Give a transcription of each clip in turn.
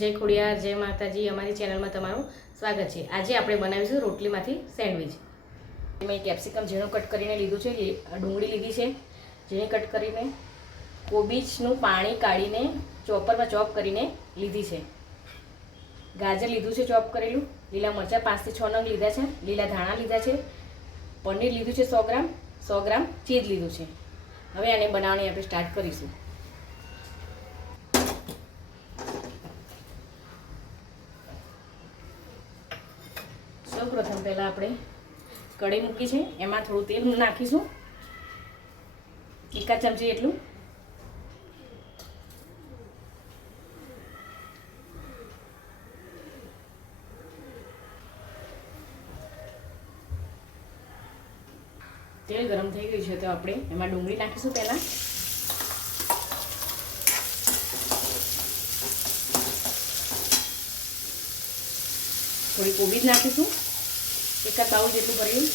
જય ખોડિયાર, જય માતાજી, અમારી ચેનલમાં તમારું સ્વાગત છે. આજે આપણે બનાવીશું રોટલીમાંથી સેન્ડવિચ. મેં કેપ્સિકમ ઝીણું કટ કરીને લીધું છે ડુંગળી લીધી છે. ઝીણી કટ કરીને કોબીજનું પાણી કાઢીને ચોપરમાં ચોપ કરીને લીધી છે. ગાજર લીધું છે, ચોપ કરેલું. લીલા મરચાં પાંચથી છ નંગ લીધા છે. લીલા ધાણા લીધા છે. પનીર લીધું છે સો ગ્રામ. સો ગ્રામ ચીઝ લીધું છે. હવે આને બનાવવાની આપણે સ્ટાર્ટ કરીશું સૌ પ્રથમ પહેલાં આપણે કઢાઈ મૂકી છે. એમાં થોડું તેલ નાખીશું. એકાદ ચમચી એટલું. તેલ ગરમ થઈ ગયું છે તો આપણે એમાં ડુંગળી નાખીશું પહેલાં. થોડી કોબીજ નાખીશું. એકાદ બાઉલ જેટલું ભરેલું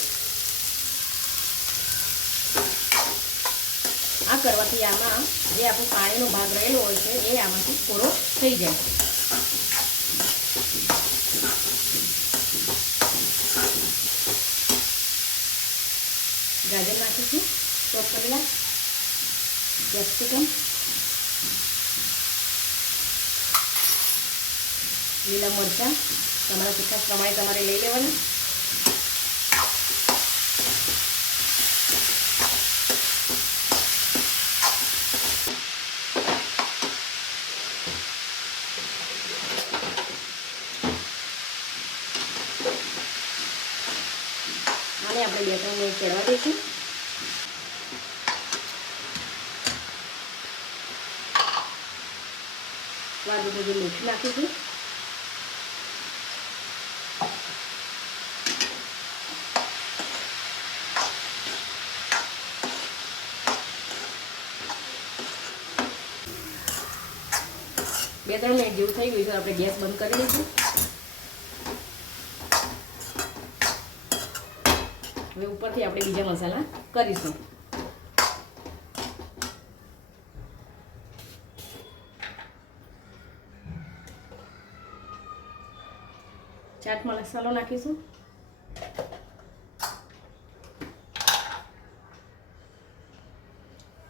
આ કરવાથી આમાં જે આપણું પાણીનો ભાગ રહેલો હોય છે, એ આમાંથી પૂરો થઈ જાય. ગાજર નાખીશું. ચોપ કરેલા કેપ્સિકમ, લીલા મરચાં, તમારા તીખાશ પ્રમાણે તમારે લઈ લેવાના. આને આપણે બે ત્રણ મિનિટ ચડવા દઈશું. વાદું બધું મીઠું નાખીશું. બે ત્રણ મિનિટ જેવું થઈ ગયું છે આપણે ગેસ બંધ કરી દઈશું હવે ઉપરથી આપણે બીજા મસાલા કરીશું. ચાટ મસાલો નાખીશું.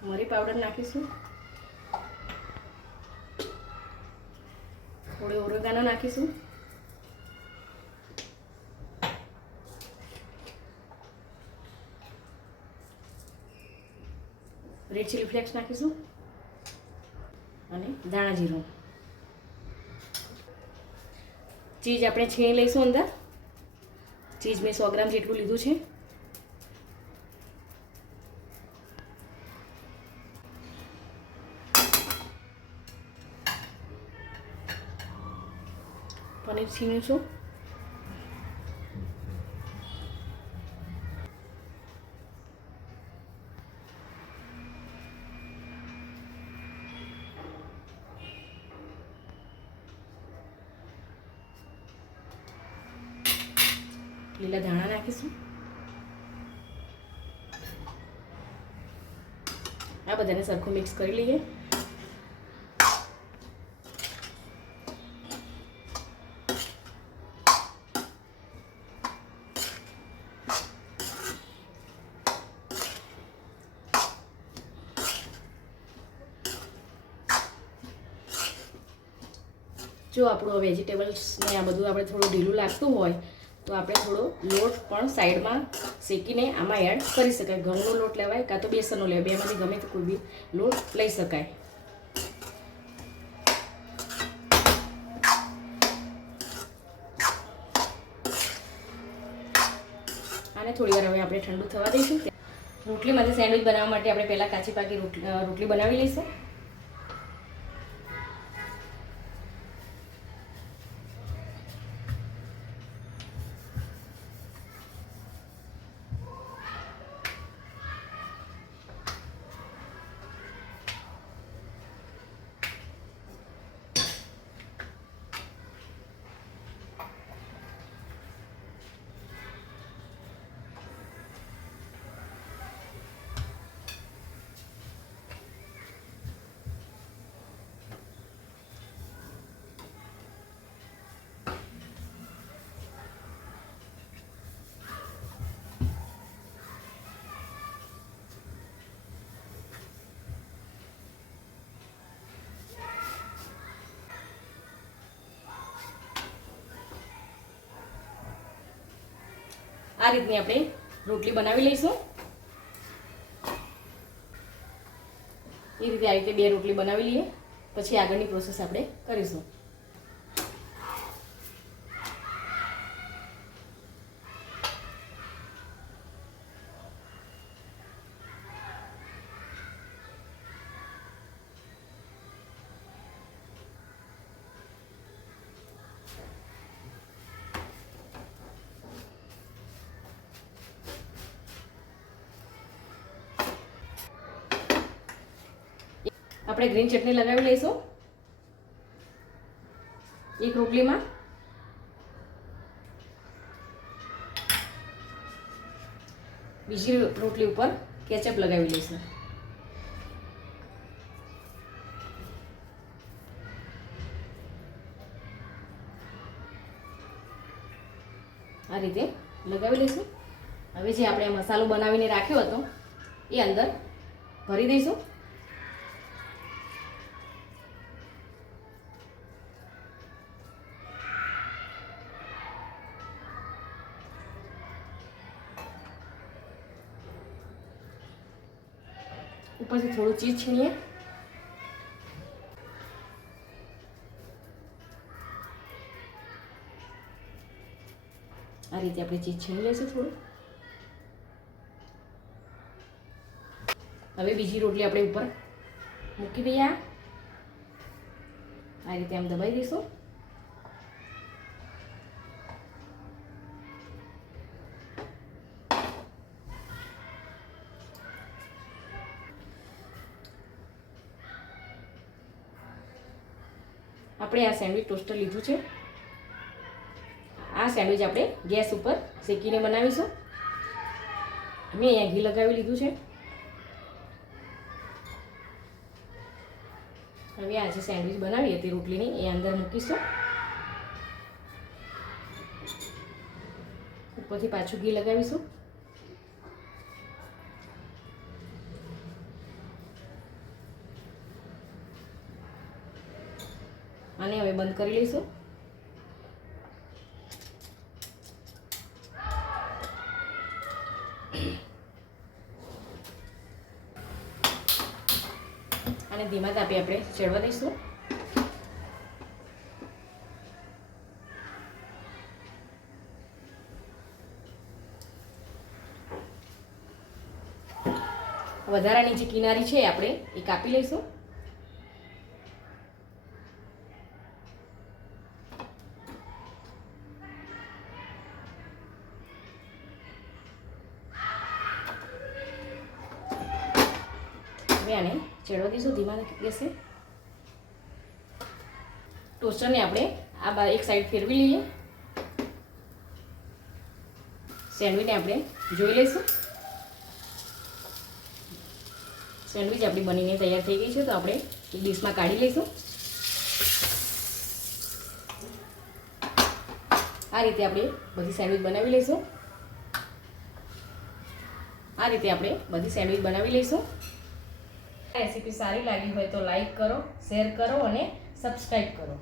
મરી પાવડર નાખીશું. થોડી ઓરેગાનો નાખીશું. રેડ ચીલી ફ્લેક્સ નાખીશું અને દાણા જીરું. ચીજ આપણે છીણી લઈશું અંદર. ચીજ મેં સો ગ્રામ જેટલું લીધું છે. પનીર છીણ્યું છું ધાણા નાખીશું. આ બધાને સરખું મિક્સ કરી લઈએ. જો આપણું વેજીટેબલ્સ ને આ બધું આપણે થોડું ઢીલું લાગતું હોય તો આપણે થોડો લોટ પણ સાઈડમાં શેકીને આમાં એડ કરી શકાય. ઘઉંનો લોટ લેવાય કાં તો બેસનનો લેવાય. બેમાંથી ગમે તે કોઈ બી લોટ લઈ શકાય. આને થોડી વાર હવે આપણે ઠંડુ થવા દઈશું. રોટલીમાંથી સેન્ડવિચ બનાવવા માટે આપણે પહેલાં કાચી પાકી રોટલી બનાવી લઈશું. આ રીતની આપણે રોટલી બનાવી લઈશું. એ રીતે આ રીતે બે રોટલી બનાવી લઈએ. પછી આગળની પ્રોસેસ આપણે કરીશું. આપણે ગ્રીન ચટણી લગાવી લઈશું. એક રોટલીમાં. બીજી રોટલી ઉપર કેચઅપ લગાવી લઈશું. આ રીતે લગાવી લઈશું. હવે જે આપણે મસાલો બનાવીને રાખ્યો હતો, એ અંદર ભરી દઈશું. ઉપરથી થોડું ચીજ છીણીએ. આ રીતે આપણે ચીજ છીણી લઈશું થોડું. હવે બીજી રોટલી આપણે ઉપર મૂકી દઈએ આ. રીતે આમ દબાઈ દઈશું. આપણે આ સેન્ડવિચ ટોસ્ટર લીધું છે. આ સેન્ડવિચ આપણે ગેસ ઉપર શેકીને બનાવીશું. મેં અહીંયા ઘી લગાવી લીધું છે. હવે આ જે સેન્ડવિચ બનાવી હતી રોટલીની એ અંદર મૂકીશું. ઉપરથી પાછું ઘી લગાવીશું. આને હવે બંધ કરી લઈશું. અને ધીમા તાપી આપણે ચડવા દઈશું. વધારાની જે કિનારી છે આપણે એ કાપી લઈશું. આને ચડવા દઈશું ધીમા ગેસે ટોસ્ટરને આપણે આ બા, એક સાઈડ ફેરવી લઈએ. સેન્ડવીચને આપણે જોઈ લઈશું. સેન્ડવીચ આપણી બનીને તૈયાર થઈ ગઈ છે, તો આપણે એક ડીશમાં કાઢી લઈશું. આ રીતે આપણે બધી સેન્ડવીચ બનાવી લઈશું. આ રીતે આપણે બધી સેન્ડવીચ બનાવી લઈશું. રેસીપી સારી લાગી હોય તો લાઈક કરો શેર કરો અને સબસ્ક્રાઈબ કરો.